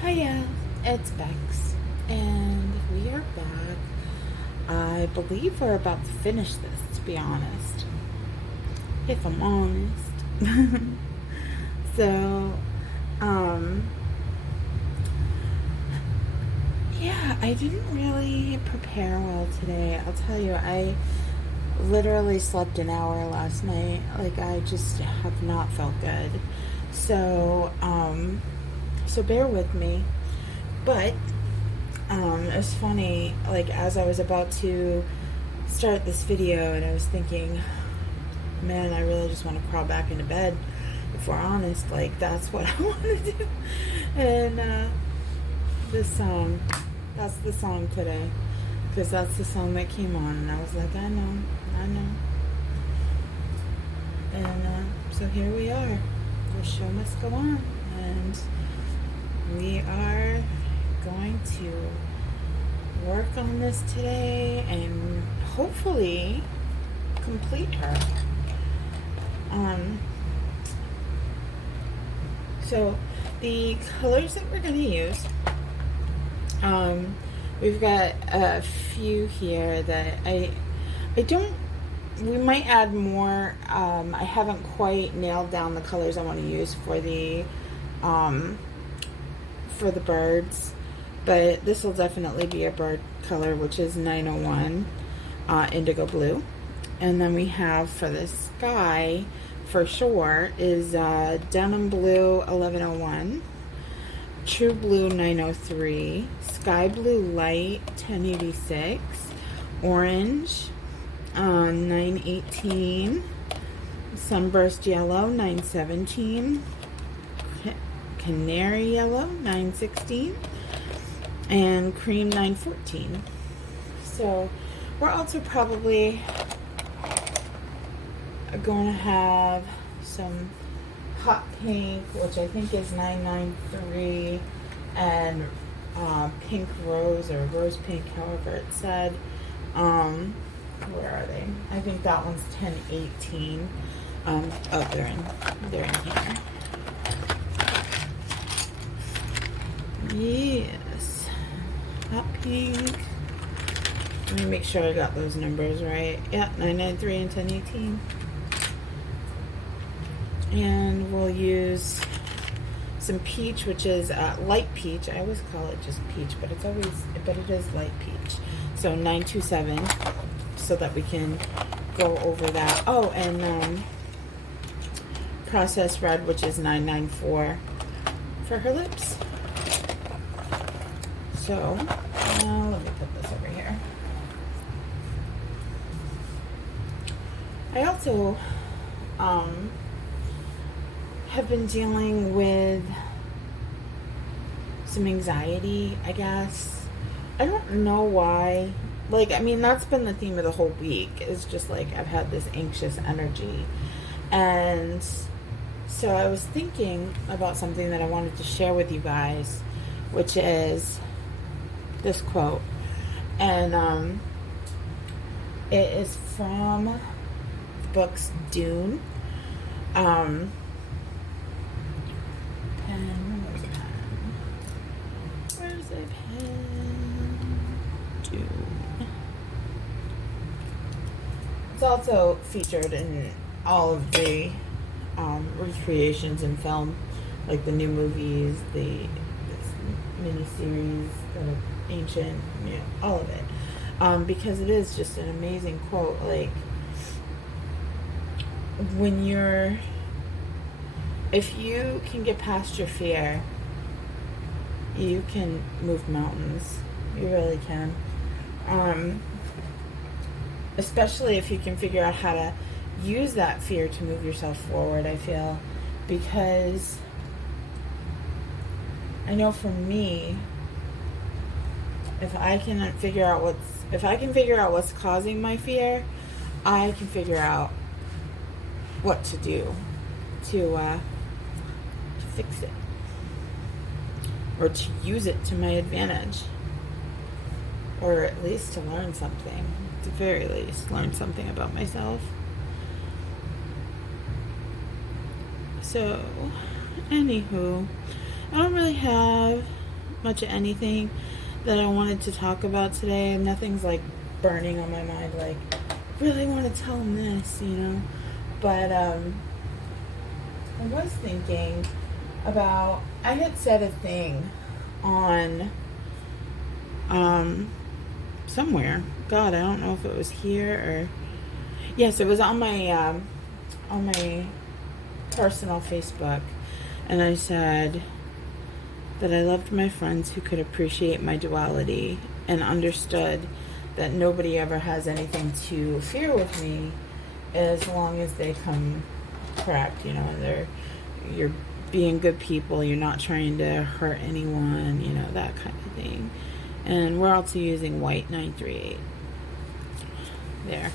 Hiya, it's Bex, and we are back. I believe we're about to finish this, to be honest. If I'm honest. So, um, yeah, I didn't really prepare well today. I'll tell you, I literally slept an hour last night. Like, I just have not felt good. So, so bear with me. But it's funny, like as I was about to start this video and I was thinking, man, I really just want to crawl back into bed. If we're honest, like that's what I want to do. And this song, that's the song today. Because that's the song that came on and I was like, I know. And so here we are. The show must go on. And we are going to work on this today and hopefully complete her. So the colors that we're going to use, we've got a few here that I don't, we might add more. I haven't quite nailed down the colors I want to use for the birds, but this will definitely be a bird color, which is 901 indigo blue. And then we have for the sky for sure is denim blue 1101, true blue 903, sky blue light 1086, orange 918, sunburst yellow 917, canary yellow 916, and cream 914. So we're also probably going to have some hot pink, which I think is 993, and pink rose or rose pink, however it's said. Where are they? I think that one's 1018. Oh, they're in here. Yes. Hot pink. Let me make sure I got those numbers right. Yeah, 993 and 1018. And we'll use some peach, which is light peach. I always call it just peach, but it is light peach. So 927, so that we can go over that. Oh, and processed red, which is 994 for her lips. So now let me put this over here. I also have been dealing with some anxiety, I guess. I don't know why. Like, I mean, that's been the theme of the whole week. It's just like I've had this anxious energy. And so I was thinking about something that I wanted to share with you guys, which is this quote. And it is from the books Dune. Pen, where's the pen? Where's the pen? Dune. It's also featured in all of the recreations in film, like the new movies, the miniseries, the ancient, all of it. Because it is just an amazing quote. Like, if you can get past your fear, you can move mountains. You really can. Especially if you can figure out how to use that fear to move yourself forward, I feel. Because I know for me, if I can figure out what's causing my fear, I can figure out what to do to fix it, or to use it to my advantage, or at least to learn something. At the very least, learn something about myself. So, anywho, I don't really have much of anything that I wanted to talk about today. Nothing's like burning on my mind, like, really want to tell them this, you know. But I was thinking about, I had said a thing on somewhere. God, I don't know if it was here or, yes, it was on my personal Facebook, and I said that I loved my friends who could appreciate my duality and understood that nobody ever has anything to fear with me as long as they come correct, you know, you're being good people, you're not trying to hurt anyone, you know, that kind of thing. And we're also using white 938. There.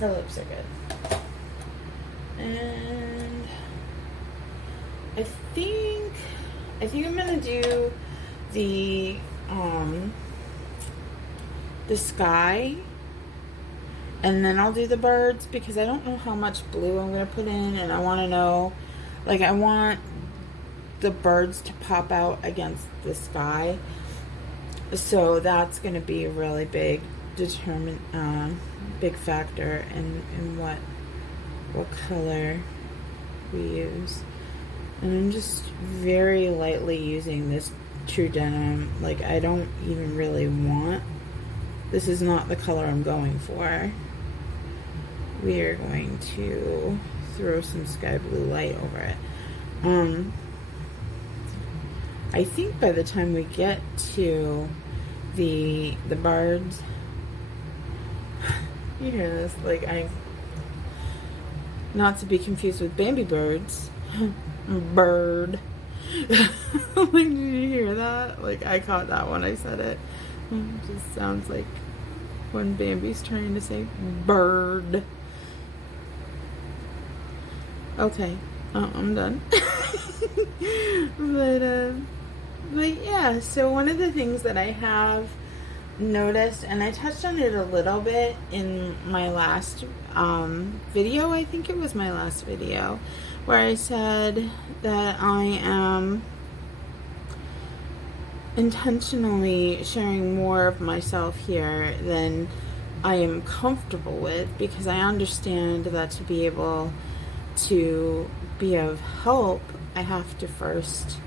Her lips are good. And I think I'm gonna do the sky, and then I'll do the birds, because I don't know how much blue I'm gonna put in, and I want to know, like, I want the birds to pop out against the sky, so that's gonna be a really big big factor in what color we use. And I'm just very lightly using this true denim. Like, I don't even really want, this is not the color I'm going for. We are going to throw some sky blue light over it. I think by the time we get to the birds, you hear this, like, not to be confused with baby birds. Bird. Like, did you hear that? Like, I caught that when I said it. It just sounds like when Bambi's trying to say bird. Okay, I'm done. But yeah, so one of the things that I have noticed, and I touched on it a little bit in my last video, I think it was my last video, where I said that I am intentionally sharing more of myself here than I am comfortable with, because I understand that to be able to be of help, I have to first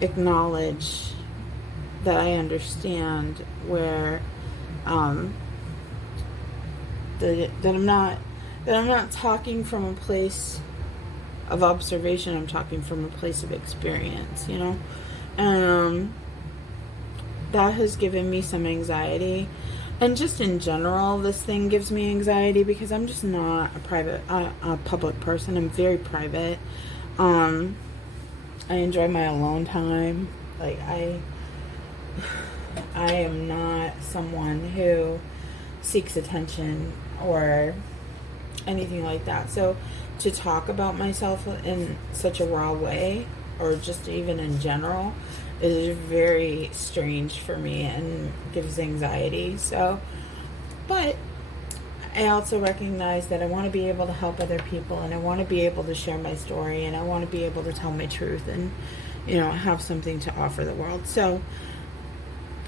acknowledge that I understand where that I'm not talking from a place of observation. I'm talking from a place of experience, you know. And that has given me some anxiety, and just in general, this thing gives me anxiety because I'm just not a public person. I'm very private. I enjoy my alone time. Like, I am not someone who seeks attention or anything like that. So to talk about myself in such a raw way, or just even in general, is very strange for me and gives anxiety. So, but I also recognize that I want to be able to help other people, and I want to be able to share my story, and I want to be able to tell my truth, and, you know, have something to offer the world. So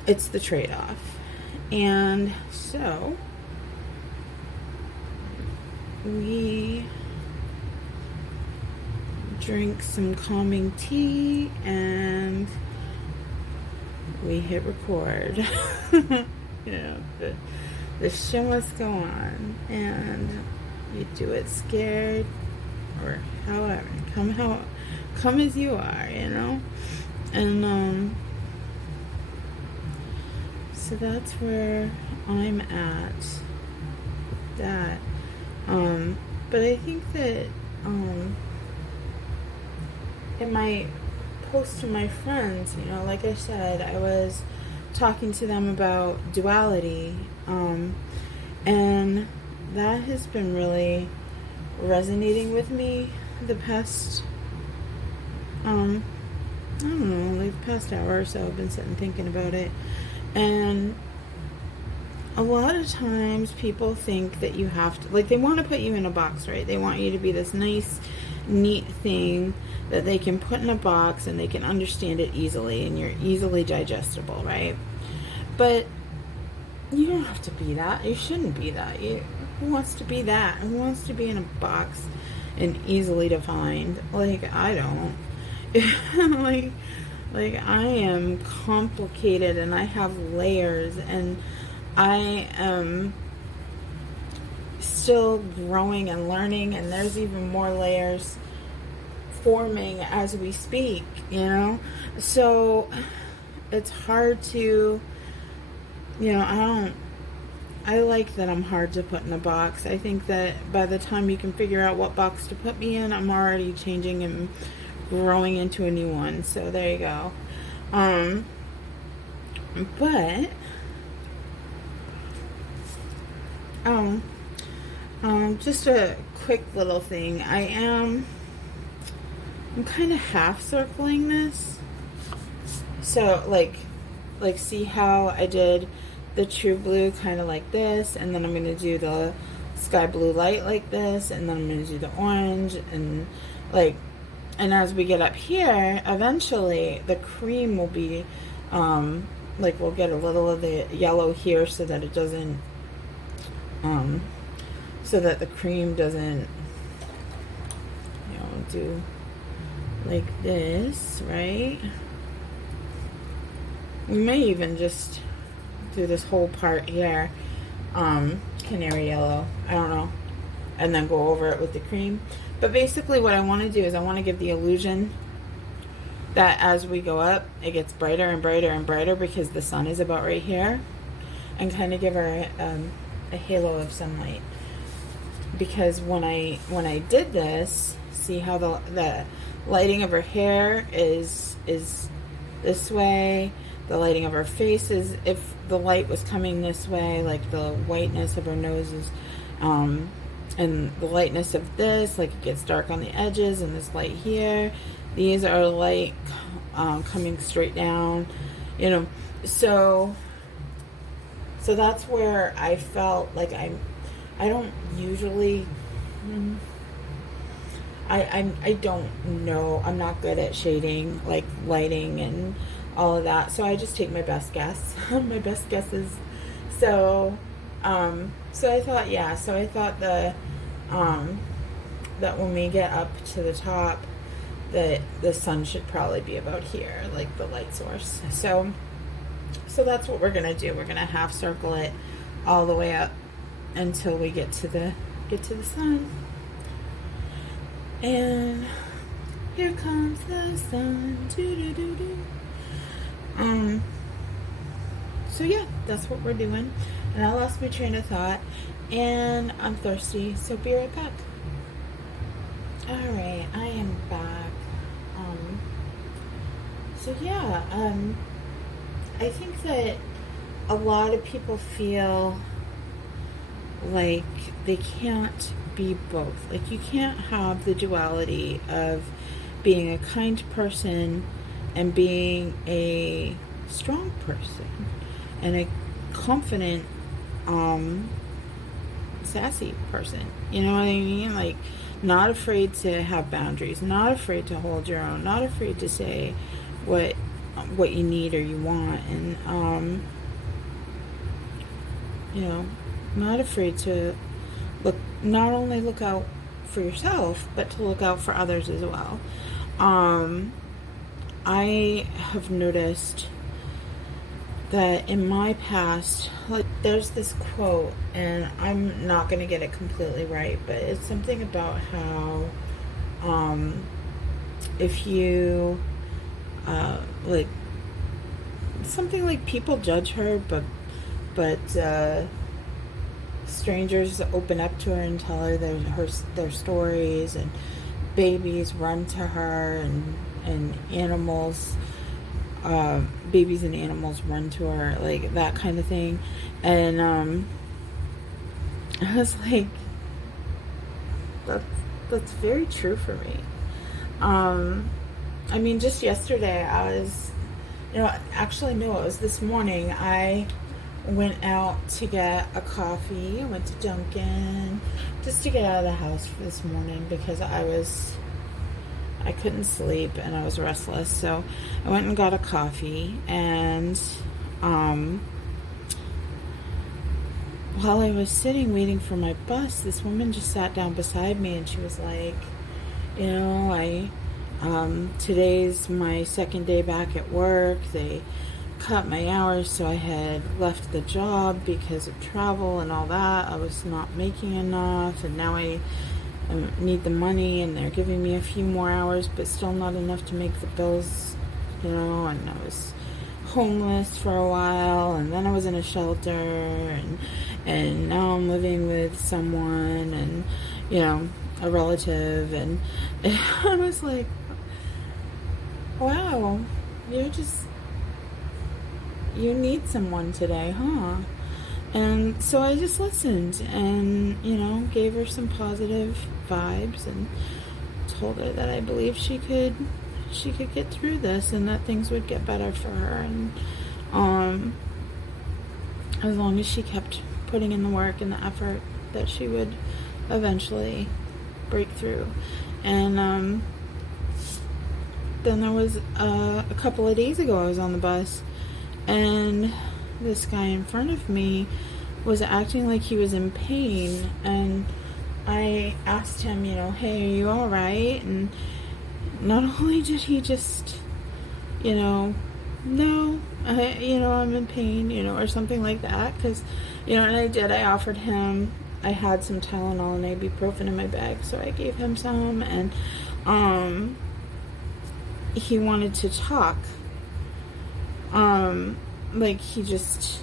it's the trade-off. And so we drink some calming tea and we hit record. You know, the show must go on, and you do it scared or however, come as you are, you know. And so that's where I'm at. That but I think that in my post to my friends, you know, like I said, I was talking to them about duality, and that has been really resonating with me the past I don't know, like the past hour or so. I've been sitting thinking about it, and a lot of times people think that you have to, like, they want to put you in a box, right? They want you to be this nice, neat thing that they can put in a box and they can understand it easily and you're easily digestible, right? But you don't have to be that. You shouldn't be that. Who wants to be that? Who wants to be in a box and easily defined? Like, I don't. like I am complicated and I have layers and I am still growing and learning, and there's even more layers forming as we speak, so it's hard to, I like that I'm hard to put in a box. I think that by the time you can figure out what box to put me in, I'm already changing and growing into a new one. So there you go. But just a quick little thing. I'm kind of half circling this. So like see how I did the true blue kind of like this, and then I'm going to do the sky blue light like this, and then I'm going to do the orange, and as we get up here, eventually the cream will be we'll get a little of the yellow here so that it doesn't so that the cream doesn't do like this, right? We may even just do this whole part here canary yellow, I don't know, and then go over it with the cream. But basically what I want to do is I want to give the illusion that as we go up it gets brighter and brighter and brighter because the sun is about right here, and kind of give her a halo of sunlight. Because when I did this, see how the lighting of her hair is this way, the lighting of her face is, if the light was coming this way, like the whiteness of her nose is and the lightness of this, like it gets dark on the edges, and this light here, these are light coming straight down, so that's where I felt like I don't usually I don't know, I'm not good at shading, like lighting and all of that, so I just take my best guess. My best guesses. So I thought that when we get up to the top, that the sun should probably be about here, like the light source. So that's what we're gonna do. We're gonna half circle it all the way up until we get to the sun. And here comes the sun. Doo-doo-doo-doo. So yeah, that's what we're doing. And I lost my train of thought, and I'm thirsty, so be right back. Alright, I am back. I think that a lot of people feel like they can't be both. Like, you can't have the duality of being a kind person and being a strong person and a confident, sassy person. You know what I mean? Like, not afraid to have boundaries, not afraid to hold your own, not afraid to say what you need or you want, and not afraid to not only look out for yourself, but to look out for others as well. I have noticed that in my past, like, there's this quote, and I'm not going to get it completely right, but it's something about how if you like, something like, people judge her, but strangers open up to her and tell her their stories, and babies run to her, and animals, babies and animals run to her, like that kind of thing. And I was like, that's very true for me. I mean, just yesterday I was, actually no, it was this morning. I went out to get a coffee. I went to Dunkin' just to get out of the house for this morning because I was couldn't sleep and I was restless. So I went and got a coffee, and while I was sitting waiting for my bus, this woman just sat down beside me and she was like, you know, today's my second day back at work. They cut my hours, so I had left the job because of travel and all that. I was not making enough, and now I need the money, and they're giving me a few more hours, but still not enough to make the bills, you know, and I was homeless for a while, and then I was in a shelter, and now I'm living with someone, and, you know, a relative, and I was like, wow, you need someone today, huh? And so I just listened and, you know, gave her some positive vibes and told her that I believe she could get through this and that things would get better for her, and as long as she kept putting in the work and the effort, that she would eventually break through. And then there was a couple of days ago I was on the bus, and this guy in front of me was acting like he was in pain, and I asked him, you know, hey, are you all right? And not only did he just, you know, no, I'm in pain, you know, or something like that, because, you know, and I offered him, I had some Tylenol and ibuprofen in my bag, so I gave him some, and he wanted to talk. Like, he just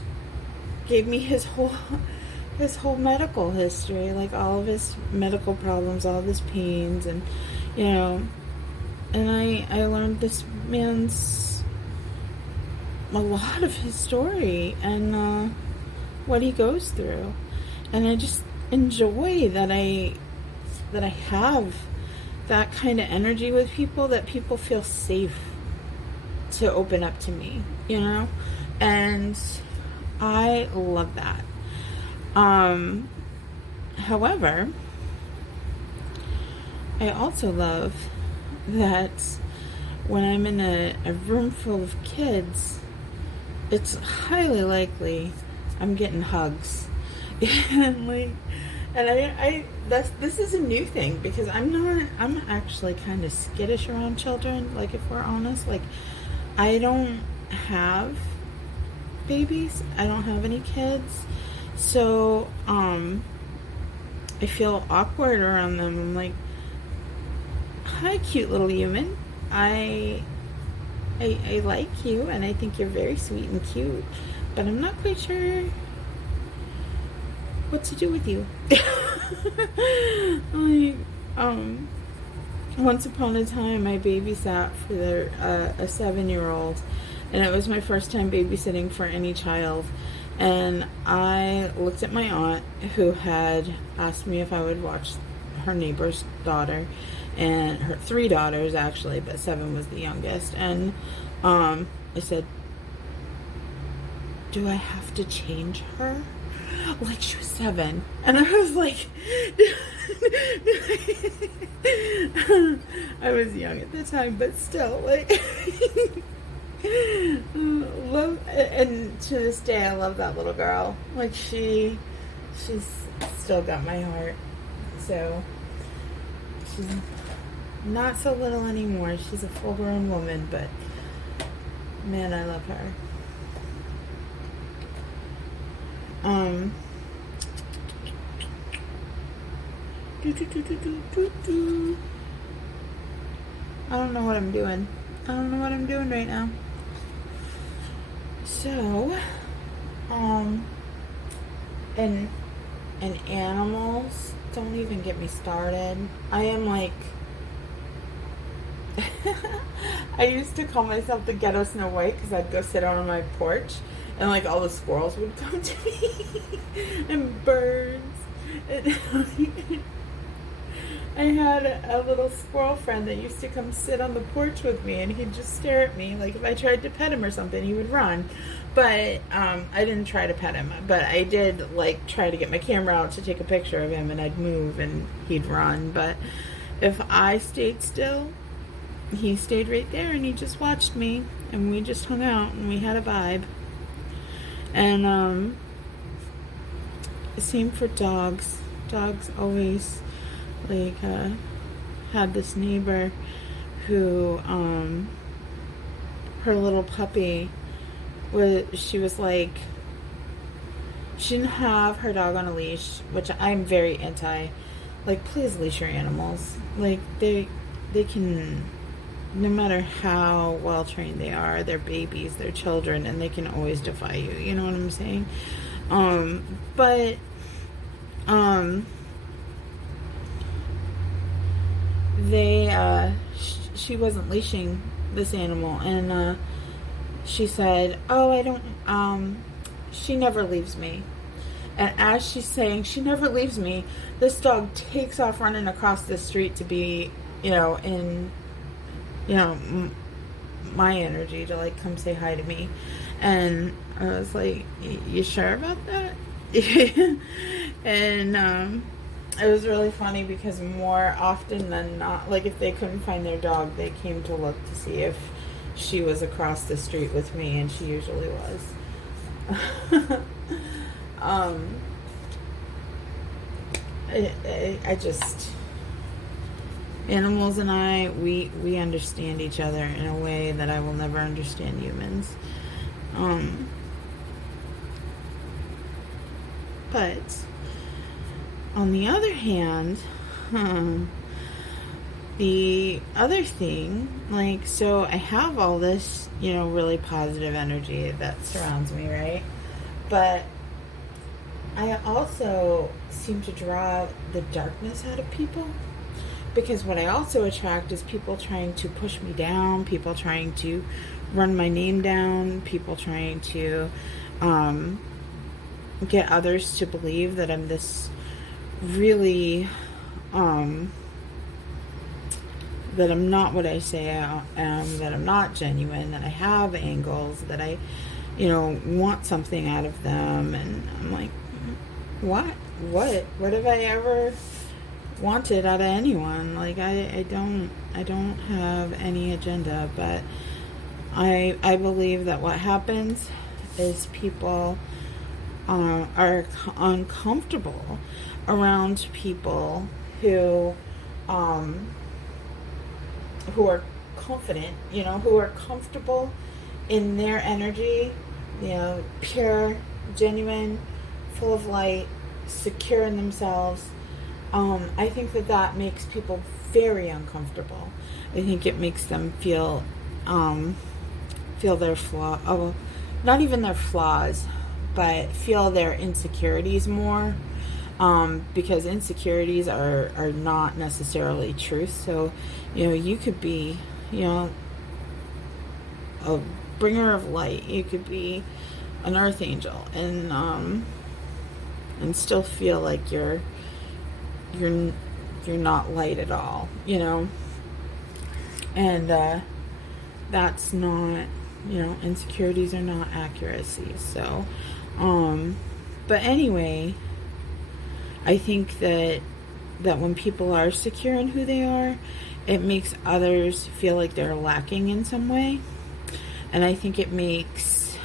gave me his whole medical history, like all of his medical problems, all of his pains, and, you know, and I learned this man's, a lot of his story and what he goes through, and I just enjoy that I have that kind of energy with people, that people feel safe to open up to me, you know, and I love that. However, I also love that when I'm in a room full of kids, it's highly likely I'm getting hugs. And this is a new thing, because I'm actually kind of skittish around children, like, if we're honest. Like, I don't have babies, I don't have any kids, so I feel awkward around them. I'm like, hi, cute little human, I like you, and I think you're very sweet and cute, but I'm not quite sure what to do with you. Like, once upon a time, I babysat for a 7-year-old, and it was my first time babysitting for any child. And I looked at my aunt, who had asked me if I would watch her neighbor's daughter, and her 3 daughters actually, but 7 was the youngest. And I said, do I have to change her? Like, she was 7, and I was like, I was young at the time, but still, like, love, and to this day, I love that little girl. Like, she's still got my heart. So she's not so little anymore. She's a full-grown woman, but man, I love her. I don't know what I'm doing. I don't know what I'm doing right now. So, and animals, don't even get me started. I am like, I used to call myself the ghetto Snow White, because I'd go sit out on my porch, and like all the squirrels would come to me, and birds. And I had a little squirrel friend that used to come sit on the porch with me, and he'd just stare at me. Like, if I tried to pet him or something, he would run. But I didn't try to pet him. But I did, like, try to get my camera out to take a picture of him, and I'd move, and he'd run. But if I stayed still, he stayed right there and he just watched me, and we just hung out and we had a vibe. And same for dogs. Dogs always, like, had this neighbor who, her little puppy she was like, she didn't have her dog on a leash, which I'm very anti. Like, please leash your animals. Like, they can, no matter how well trained they are, they're babies, they're children, and they can always defy you. You know what I'm saying? But they she wasn't leashing this animal, and she said, "Oh, I don't. She never leaves me." And as she's saying, "She never leaves me," this dog takes off running across the street to be, in, my energy, to like come say hi to me. And I was like, "You sure about that?" And it was really funny because more often than not, like, if they couldn't find their dog, they came to look to see if she was across the street with me, and she usually was. I just, animals and I, we understand each other in a way that I will never understand humans. But on the other hand, the other thing, like, so I have all this, really positive energy that surrounds me, right? But I also seem to draw the darkness out of people, because what I also attract is people trying to push me down, people trying to run my name down, people trying to get others to believe that I'm this really, that I'm not what I say I am, that I'm not genuine, that I have angles, that I, want something out of them. And I'm like, what have I ever wanted out of anyone? Like, I don't have any agenda, but I believe that what happens is people are uncomfortable around people who are confident, who are comfortable in their energy, pure, genuine, full of light, secure in themselves. I think that makes people very uncomfortable. I think it makes them feel their flaw, not even their flaws, but feel their insecurities more, because insecurities are not necessarily truth. So, you could be, a bringer of light. You could be an earth angel, and still feel like you're not light at all, and that's not, insecurities are not accuracy. So, but anyway, I think that when people are secure in who they are, it makes others feel like they're lacking in some way. And I think it makes,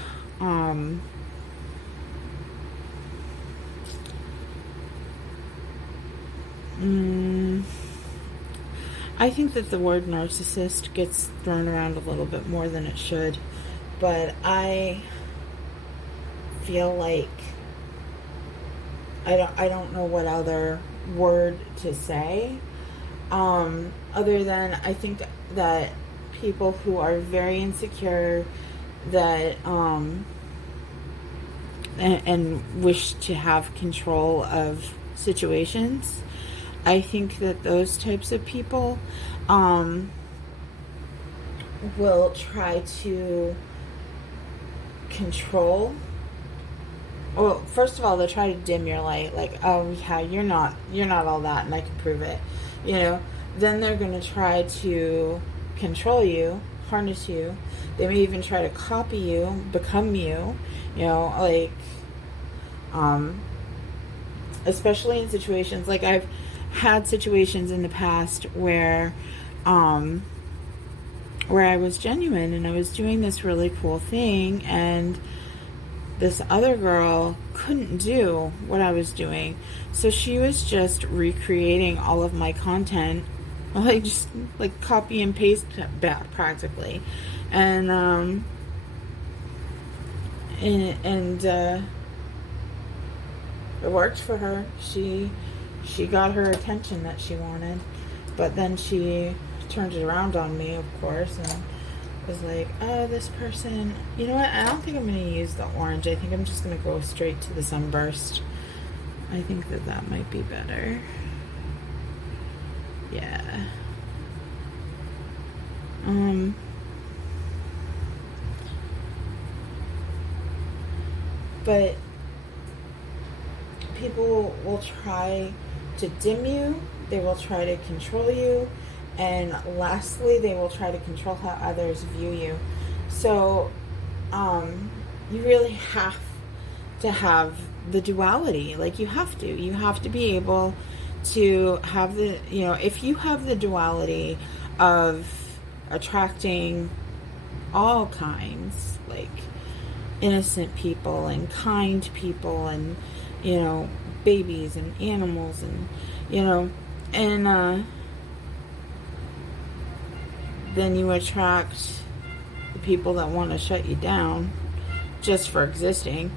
I think that the word narcissist gets thrown around a little bit more than it should. But I feel like I don't know what other word to say, other than I think that people who are very insecure, that and wish to have control of situations, I think that those types of people will try to control. Well, first of all, they'll try to dim your light, like, "Oh yeah, you're not all that, and I can prove it," Then they're going to try to control you, harness you. They may even try to copy you, become you, like, especially in situations, like, I've had situations in the past where where I was genuine and I was doing this really cool thing, and this other girl couldn't do what I was doing. So she was just recreating all of my content, like just like copy and paste back practically. And it worked for her. She got her attention that she wanted, but then she turned it around on me, of course, and was like, oh, this person, you know what, I don't think I'm going to use the orange. I think I'm just going to go straight to the sunburst. I think that might be better. Yeah. But people will try to dim you, they will try to control you, and lastly, they will try to control how others view you. So, you really have to have the duality. Like, you have to. You have to be able to have the, if you have the duality of attracting all kinds, like innocent people and kind people and, babies and animals and, and, then you attract the people that want to shut you down just for existing.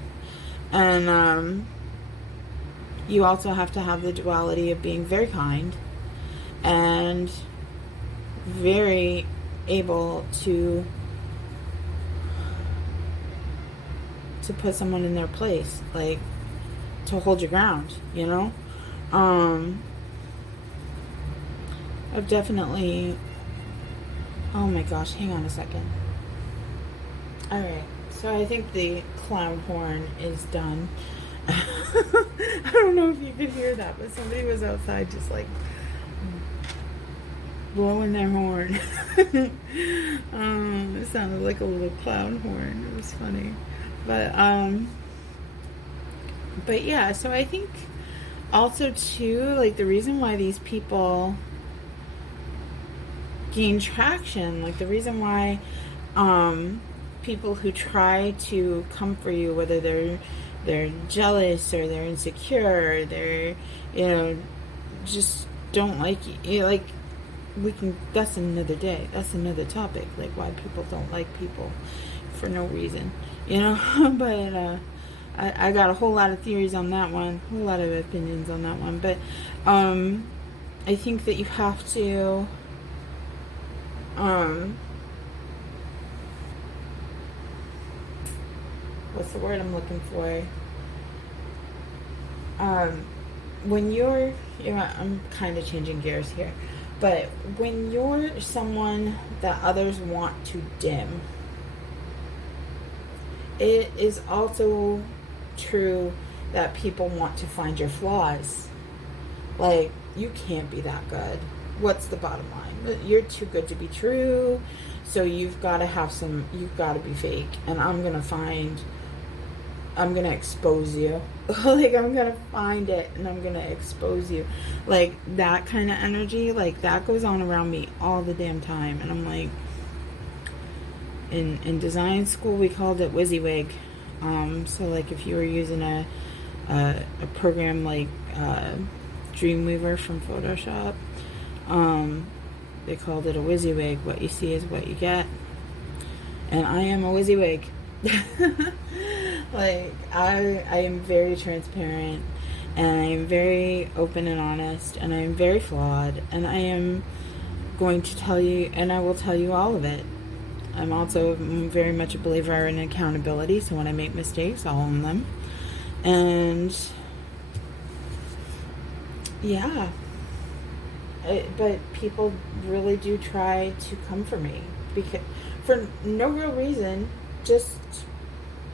And you also have to have the duality of being very kind and very able to put someone in their place, like to hold your ground, I've definitely, oh my gosh, hang on a second. Alright, so I think the clown horn is done. I don't know if you could hear that, but somebody was outside just like blowing their horn. It sounded like a little clown horn. It was funny. But yeah, so I think also too, like the reason why these people gain traction, like the reason why people who try to come for you, whether they're jealous or they're insecure, or they're just don't like you, like that's another day, that's another topic, like why people don't like people for no reason, but I got a whole lot of theories on that one, a whole lot of opinions on that one, but I think that you have to what's the word I'm looking for? When you're, I'm kind of changing gears here, but when you're someone that others want to dim, it is also true that people want to find your flaws. Like, you can't be that good. What's the bottom line? You're too good to be true, so you've got to be fake, and I'm going to expose you. Like, I'm going to find it, and I'm going to expose you. Like, that kind of energy, like, that goes on around me all the damn time, and I'm like, in design school, we called it WYSIWYG. So, like, if you were using a program like Dreamweaver from Photoshop, they called it a WYSIWYG. What you see is what you get. And I am a WYSIWYG. Like, I am very transparent, and I am very open and honest, and I am very flawed, and I am going to tell you, and I will tell you all of it. I'm also very much a believer in accountability, so when I make mistakes, I'll own them. And yeah, but people really do try to come for me, because for no real reason. Just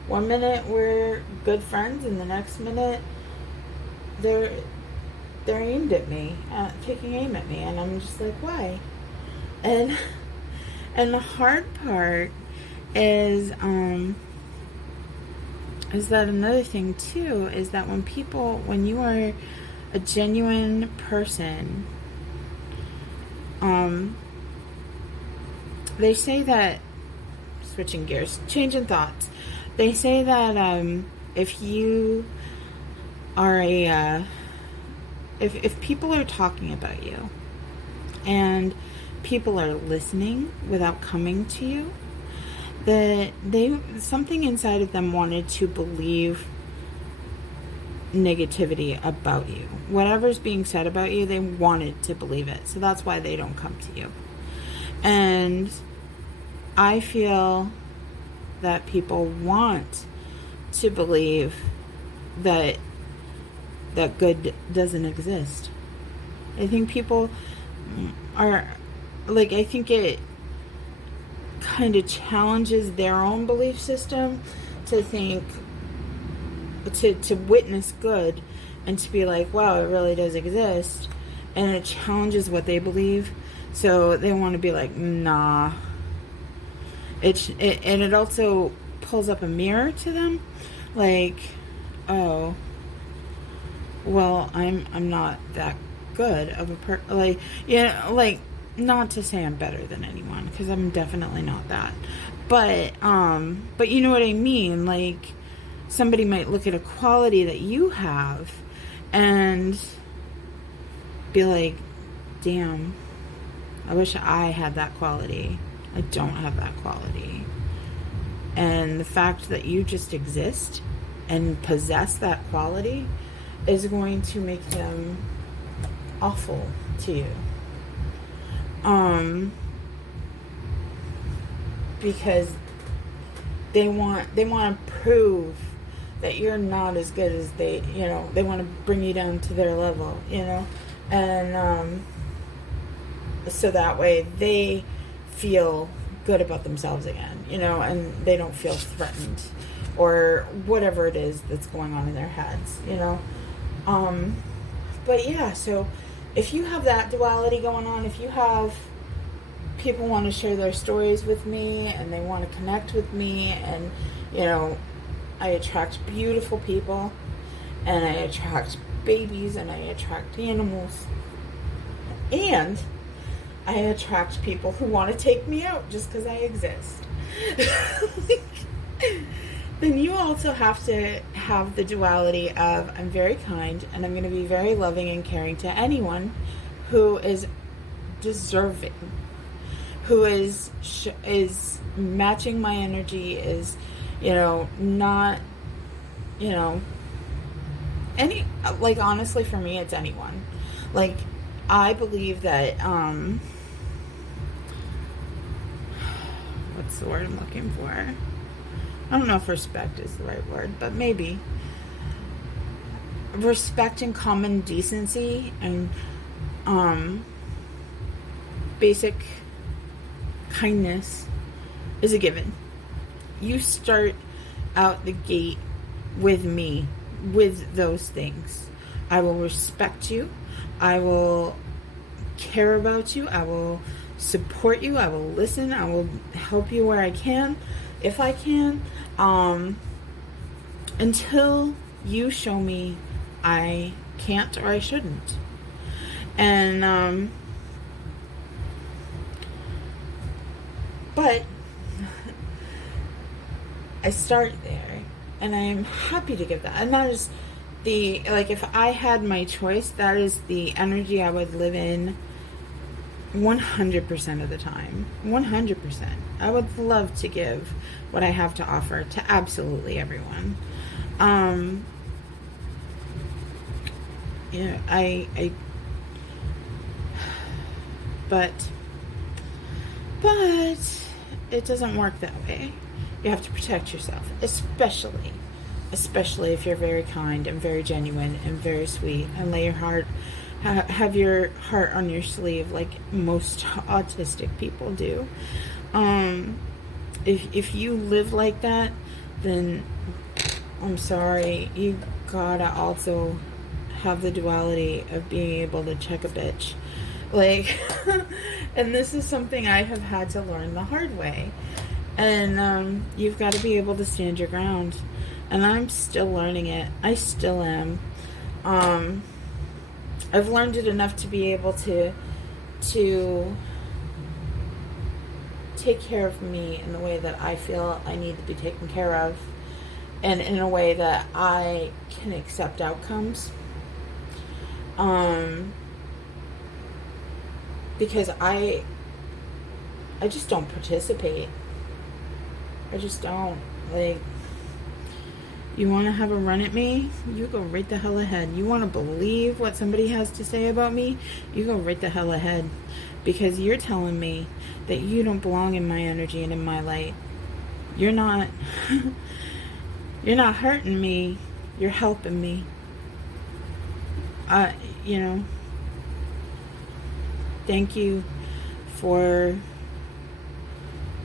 1 minute we're good friends, and the next minute they're aimed at me, taking aim at me, and I'm just like, why? And the hard part is that another thing too is that when you are a genuine person, they say that, switching gears, changing thoughts, they say that if you are if people are talking about you and people are listening without coming to you, that something inside of them wanted to believe negativity about you. Whatever's being said about you, they wanted to believe it. So that's why they don't come to you. And I feel that people want to believe that good doesn't exist. I think people are like, I think it kind of challenges their own belief system to think, to witness good and to be like, wow, it really does exist, and it challenges what they believe. So they want to be like, nah. And it also pulls up a mirror to them, like, oh, well, I'm not that good of a like, yeah, like, not to say I'm better than anyone, because I'm definitely not that, but you know what I mean. Like, somebody might look at a quality that you have and be like, damn, I wish I had that quality. I don't have that quality. And the fact that you just exist and possess that quality is going to make them awful to you. Because they want to prove that you're not as good as they want to bring you down to their level, and so that way they feel good about themselves again, and they don't feel threatened or whatever it is that's going on in their heads, but yeah, so if you have that duality going on, if you have people want to share their stories with me and they want to connect with me, and I attract beautiful people, and I attract babies, and I attract animals, and I attract people who want to take me out just because I exist. Then you also have to have the duality of, I'm very kind and I'm going to be very loving and caring to anyone who is deserving, who is matching my energy, is not any, like, honestly, for me it's anyone. Like, I believe that what's the word I'm looking for? I don't know if respect is the right word, but maybe respect and common decency and basic kindness is a given. You start out the gate with me with those things. I will respect you. I will care about you. I will support you. I will listen. I will help you where I can, if I can, until you show me I can't or I shouldn't. And but I start there, and I am happy to give that. And that is if I had my choice, that is the energy I would live in 100% of the time. 100%. I would love to give what I have to offer to absolutely everyone. But it doesn't work that way. You have to protect yourself, especially if you're very kind and very genuine and very sweet, and have your heart on your sleeve like most autistic people do. If you live like that, then I'm sorry, you gotta also have the duality of being able to check a bitch. Like, and this is something I have had to learn the hard way. And you've got to be able to stand your ground. And I'm still learning it. I still am. I've learned it enough to be able to take care of me in the way that I feel I need to be taken care of, and in a way that I can accept outcomes. Because I just don't participate. I just don't. Like, you want to have a run at me? You go right the hell ahead. You want to believe what somebody has to say about me? You go right the hell ahead. Because you're telling me that you don't belong in my energy and in my light. You're not you're not hurting me. You're helping me. You know, thank you for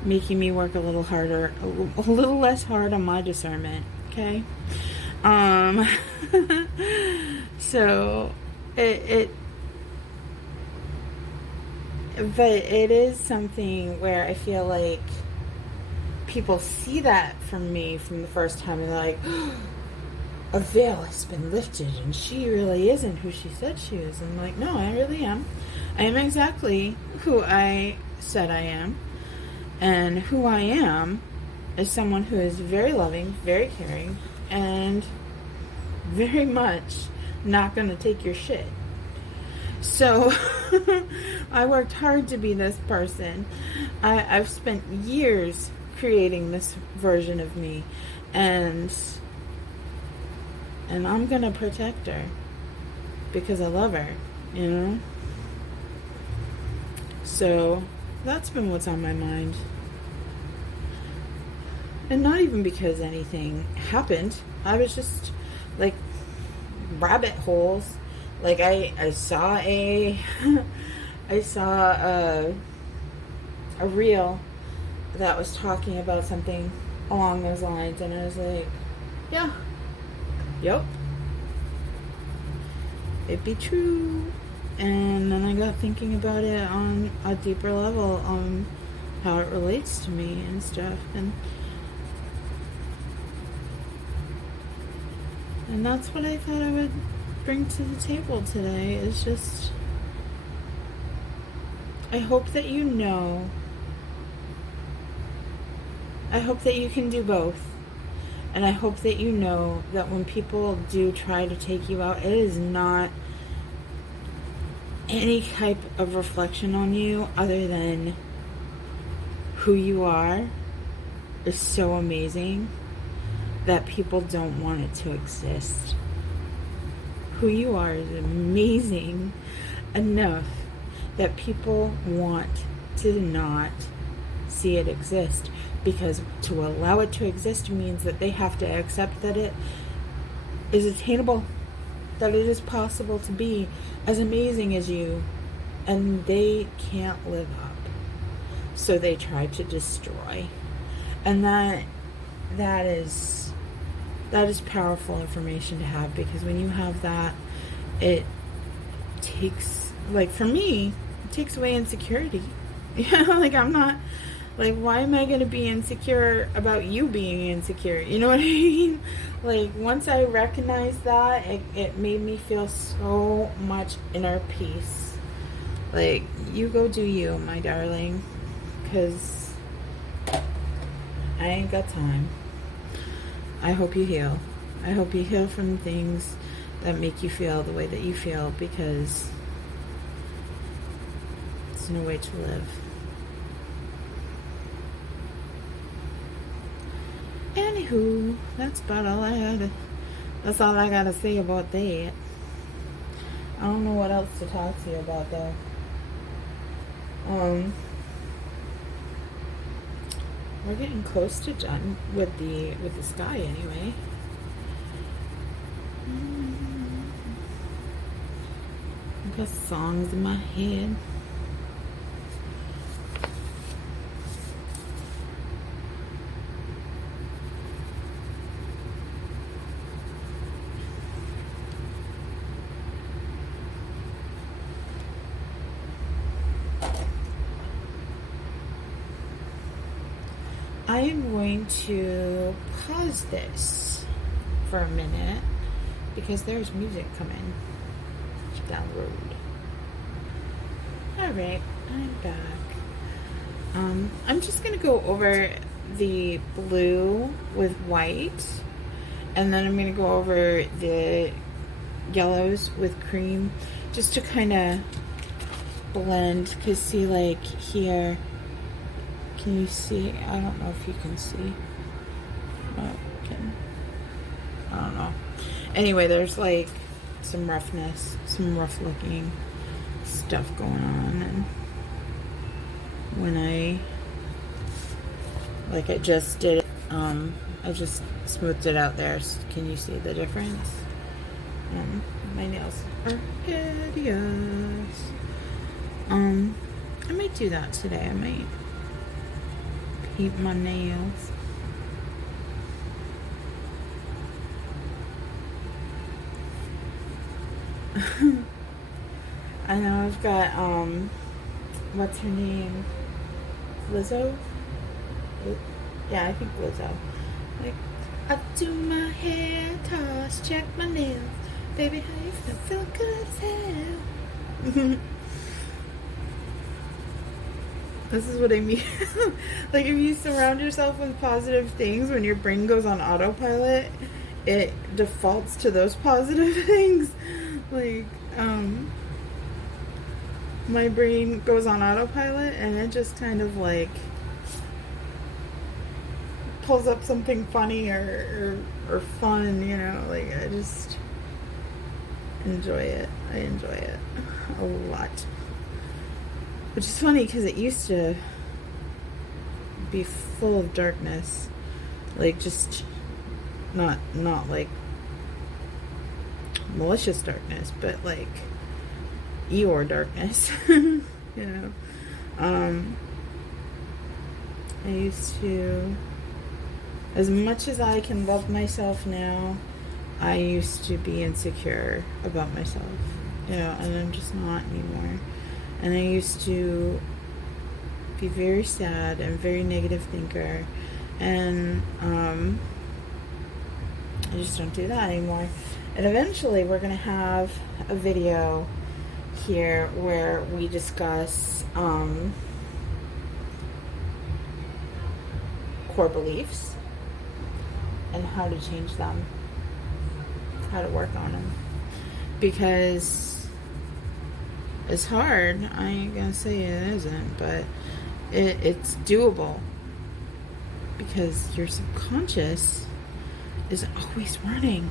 making me work a little harder, a little less hard on my discernment. Okay. So but it is something where I feel like people see that from me from the first time, and they're like, oh, a veil has been lifted and she really isn't who she said she is. And I'm like, no, I really am. I am exactly who I said I am. And who I am is someone who is very loving, very caring, and very much not going to take your shit. So I worked hard to be this person. I've spent years creating this version of me, and I'm going to protect her because I love her, you know? So that's been what's on my mind. And not even because anything happened. I was just like rabbit holes. Like I saw a a reel that was talking about something along those lines, and I was like, yeah, yep, it'd be true. And then I got thinking about it on a deeper level, on how it relates to me and stuff, and that's what I thought I would bring to the table today. Is just, I hope that you know, I hope that you can do both. And I hope that you know that when people do try to take you out, it is not any type of reflection on you other than who you are is so amazing that people don't want it to exist. Who you are is amazing enough that people want to not see it exist, because to allow it to exist means that they have to accept that it is attainable, that it is possible to be as amazing as you, and they can't live up, so they try to destroy. And that is powerful information to have, because when you have that, it takes, like for me, it takes away insecurity. You know, like I'm not, like, why am I going to be insecure about you being insecure? You know what I mean? Like, once I recognized that, it made me feel so much inner peace. Like, you go do you, my darling, because I ain't got time. I hope you heal. I hope you heal from things that make you feel the way that you feel, because it's no way to live. Anywho, that's all I gotta say about that. I don't know what else to talk to you about though. We're getting close to done with the sky anyway. I've got songs in my head. I am going to pause this for a minute because there's music coming down the road. Alright, I'm back. I'm just going to go over the blue with white, and then I'm going to go over the yellows with cream, just to kind of blend. Because see, like here, can you see? I don't know if you can see. I don't know. Anyway, there's like some roughness, some rough looking stuff going on, and when I just did it, I just smoothed it out there. Can you see the difference? My nails are hideous. I might do that today. I might paint my nails. I know I've got, what's her name? Lizzo? Yeah, I think Lizzo. Like, I do my hair, toss, check my nails. Baby, how you feel? Feel good as hell. This is what I mean. Like, if you surround yourself with positive things, when your brain goes on autopilot, it defaults to those positive things. Like, my brain goes on autopilot, and it just kind of like pulls up something funny or fun, you know. Like, I just enjoy it. I enjoy it a lot. Which is funny because it used to be full of darkness. Like, just not like malicious darkness, but like Eeyore darkness. You know. I used to, as much as I can love myself now, I used to be insecure about myself, you know, and I'm just not anymore. And I used to be very sad and very negative thinker, and I just don't do that anymore. And eventually we're going to have a video here where we discuss core beliefs and how to change them, how to work on them. Because it's hard. I ain't gonna say it isn't, but it's doable. Because your subconscious is always running.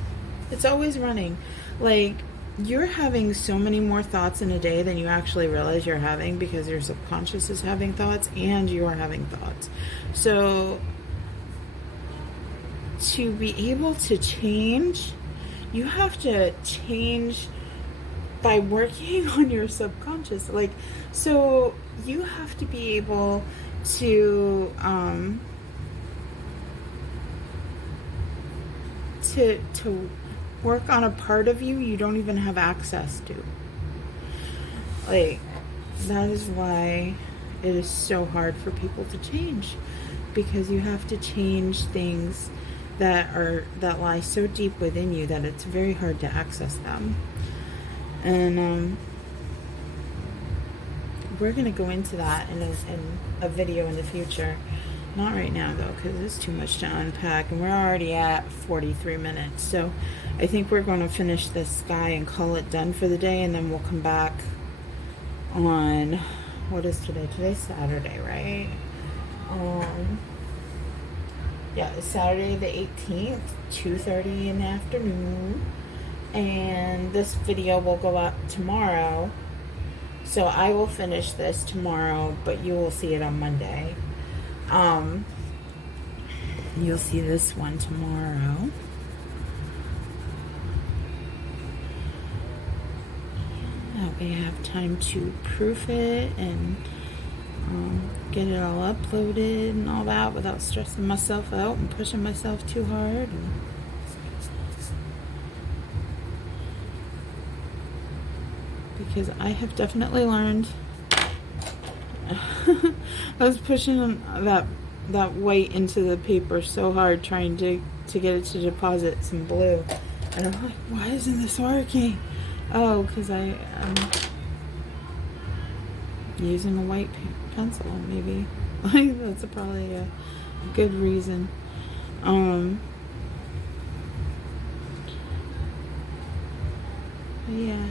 It's always running. Like, you're having so many more thoughts in a day than you actually realize you're having, because your subconscious is having thoughts and you are having thoughts. So to be able to change, you have to change by working on your subconscious. Like, so you have to be able to work on a part of you don't even have access to. Like, that is why it is so hard for people to change, because you have to change things that lie so deep within you that it's very hard to access them. And we're going to go into that in a video in the future. Not right now, though, because it's too much to unpack, and we're already at 43 minutes. So I think we're going to finish this sky and call it done for the day, and then we'll come back on, what is today? Today's Saturday, right? Yeah, it's Saturday the 18th, 2:30 in the afternoon. And this video will go up tomorrow. So I will finish this tomorrow, but you will see it on Monday. You'll see this one tomorrow. That way I have time to proof it and get it all uploaded and all that without stressing myself out and pushing myself too hard. Because I have definitely learned. I was pushing that white into the paper so hard, trying to get it to deposit some blue, and I'm like, why isn't this working? Oh, because I am using a white pencil, maybe. Like, that's probably a good reason. Yeah.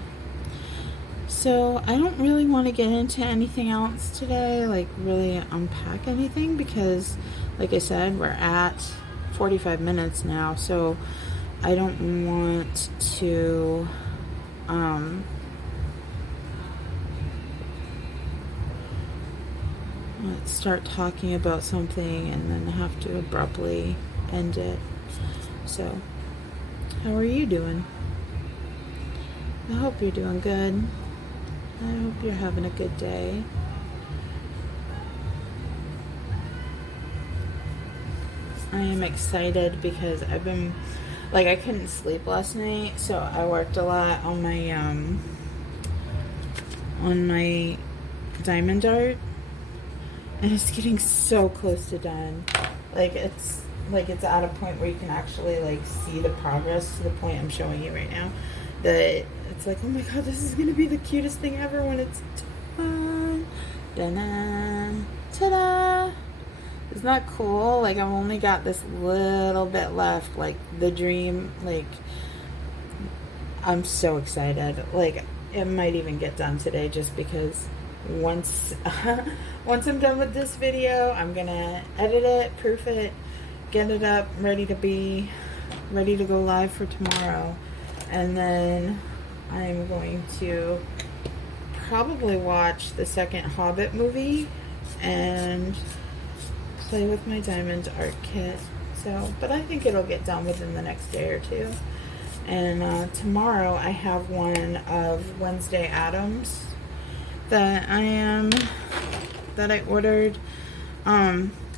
So I don't really want to get into anything else today, like really unpack anything, because like I said, we're at 45 minutes now, so I don't want to start talking about something and then have to abruptly end it. So how are you doing? I hope you're doing good. I hope you're having a good day. I am excited because I've been, like, I couldn't sleep last night, so I worked a lot on my diamond art, and it's getting so close to done. It's at a point where you can actually like see the progress, to the point I'm showing you right now. That it's like, oh my god, this is gonna be the cutest thing ever when it's done. Da-na, ta-da! Isn't that cool? Like, I've only got this little bit left. Like, the dream, like, I'm so excited. Like, it might even get done today, just because once I'm done with this video, I'm gonna edit it, proof it, get it up, ready to go live for tomorrow. And then I'm going to probably watch the second Hobbit movie and play with my diamond art kit. So, but I think it'll get done within the next day or two. And tomorrow I have one of Wednesday Addams that I ordered.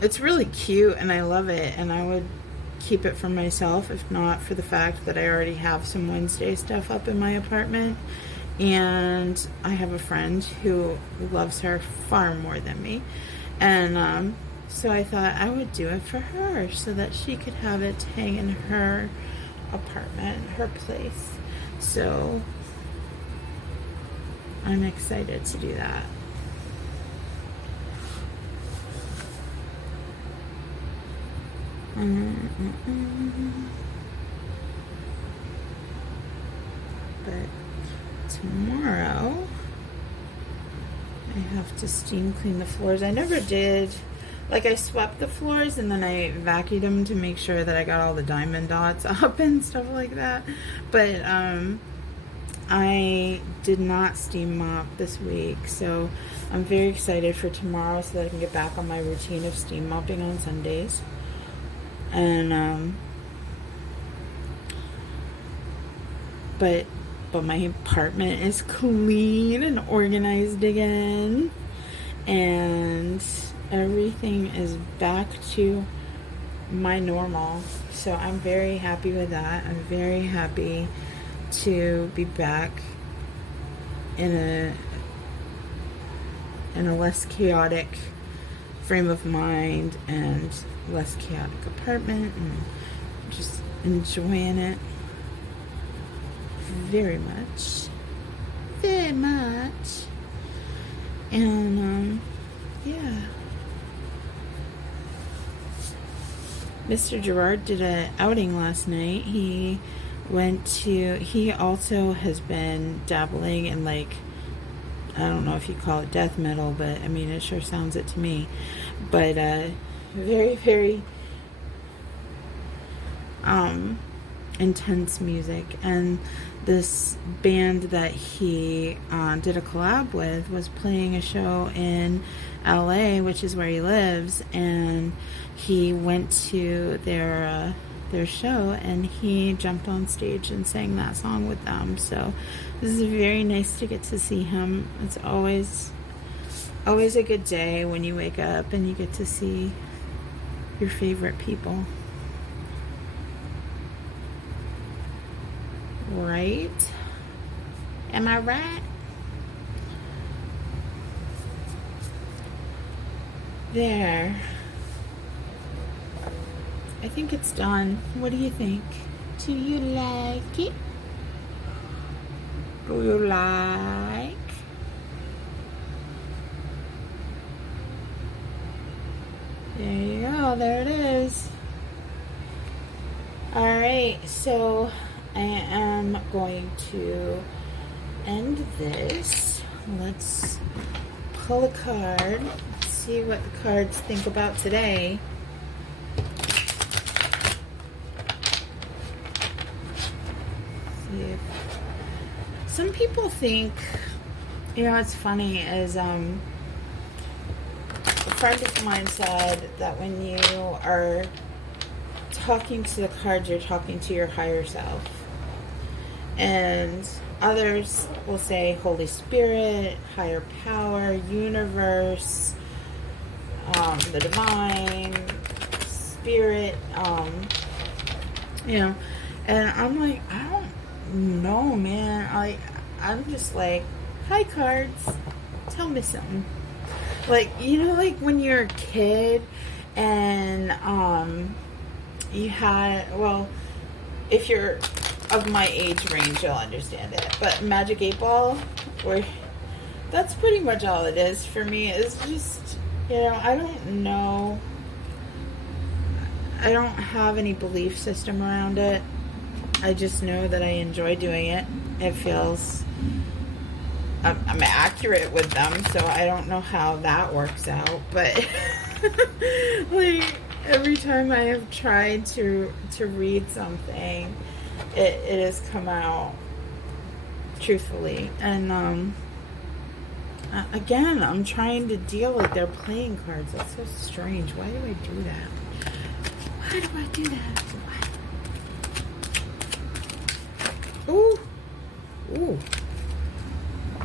It's really cute and I love it, and I would keep it for myself if not for the fact that I already have some Wednesday stuff up in my apartment, and I have a friend who loves her far more than me, and so I thought I would do it for her so that she could have it hang in her apartment, her place. So I'm excited to do that. But tomorrow I have to steam clean the floors. I never did. Like, I swept the floors and then I vacuumed them to make sure that I got all the diamond dots up and stuff like that. But I did not steam mop this week, so I'm very excited for tomorrow so that I can get back on my routine of steam mopping on Sundays. And but my apartment is clean and organized again, and everything is back to my normal. So I'm very happy with that. I'm very happy to be back in a less chaotic frame of mind and less chaotic apartment, and just enjoying it very much. And yeah, Mr. Gerard did an outing last night. He also has been dabbling in, like, I don't know if you call it death metal, but I mean, it sure sounds it to me. But very, very intense music. And this band that he did a collab with was playing a show in LA, which is where he lives, and he went to their show and he jumped on stage and sang that song with them. So this is very nice to get to see him. It's always a good day when you wake up and you get to see your favorite people. Right? Am I right? There. I think it's done. What do you think? Do you like it? Do you like? Oh, there it is. Alright, so I am going to end this. Let's pull a card. See what the cards think about today. See if some people think, what's funny is a friend of mine said that when you are talking to the cards, you're talking to your higher self. And others will say Holy Spirit, higher power, universe, the divine, spirit, and I'm like, I don't know, man. I'm just like, hi cards, tell me something. Like, like when you're a kid and you had, well, if you're of my age range, you'll understand it. But Magic 8 Ball, where that's pretty much all it is for me. It's just, I don't know. I don't have any belief system around it. I just know that I enjoy doing it. It feels, I'm accurate with them, so I don't know how that works out. But like every time I have tried to read something, it has come out truthfully. And again, I'm trying to deal like they're playing cards. That's so strange. Why do I do that? Why do I do that? Ooh. Ooh.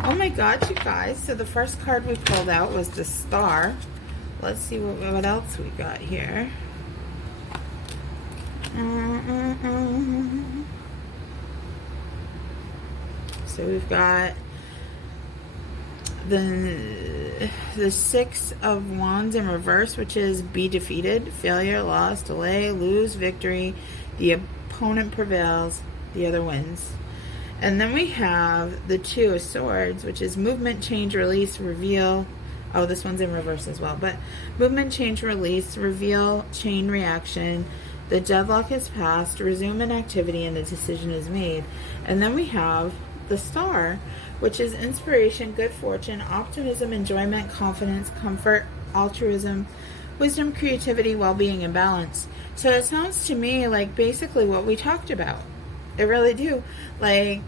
Oh my god, you guys. So the first card we pulled out was the Star. Let's see what else we got here. So we've got the Six of Wands in reverse, which is be defeated, failure, loss, delay, lose, victory. The opponent prevails, the other wins. And then we have the Two of Swords, which is movement, change, release, reveal. Oh, this one's in reverse as well. But movement, change, release, reveal, chain reaction. The deadlock is passed, resume an activity, and the decision is made. And then we have the Star, which is inspiration, good fortune, optimism, enjoyment, confidence, comfort, altruism, wisdom, creativity, well-being, and balance. So it sounds to me like basically what we talked about. I really do. Like,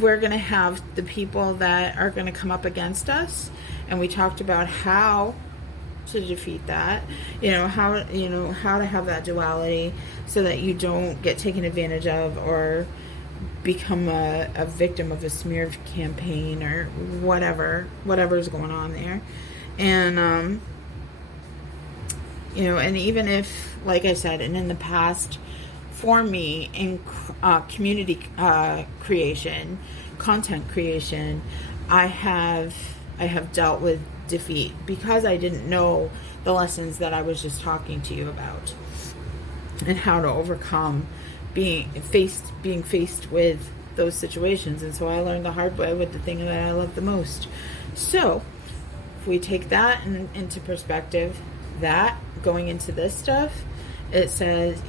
we're going to have the people that are going to come up against us, and we talked about how to defeat that, how to have that duality so that you don't get taken advantage of or become a victim of a smear campaign or whatever's going on there. And and even if, like I said, and in the past for me in community creation, content creation, I have dealt with defeat because I didn't know the lessons that I was just talking to you about and how to overcome being faced with those situations. And so I learned the hard way with the thing that I love the most. So if we take that into perspective, that going into this stuff, it says,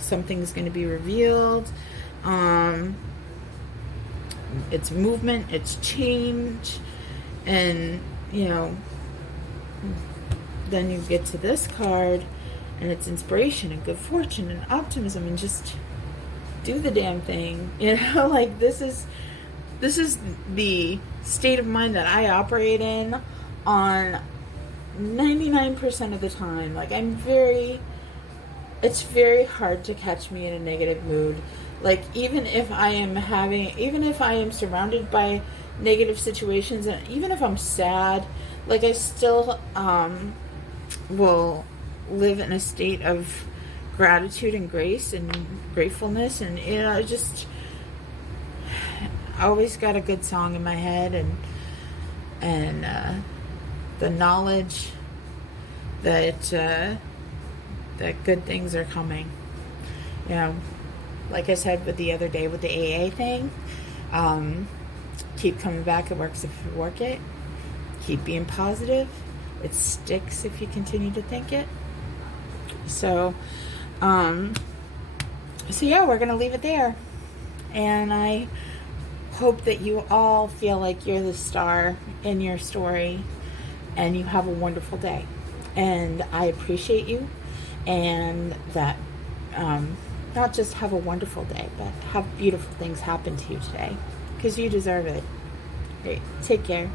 something's going to be revealed. It's movement, it's change, and then you get to this card, and it's inspiration and good fortune and optimism, and just do the damn thing. Like this is the state of mind that I operate in on 99% of the time. Like it's very hard to catch me in a negative mood. Like even if I am surrounded by negative situations, and even if I'm sad, like I still will live in a state of gratitude and grace and gratefulness, and just always got a good song in my head, and the knowledge that good things are coming. Like I said with the other day with the AA thing, keep coming back. It works if you work it. Keep being positive. it sticks if you continue to think it. So, um, so yeah, we're going to leave it there. And I hope that you all feel like you're the star in your story and you have a wonderful day. And I appreciate you, and that not just have a wonderful day, but have beautiful things happen to you today because you deserve it. Great. Take care.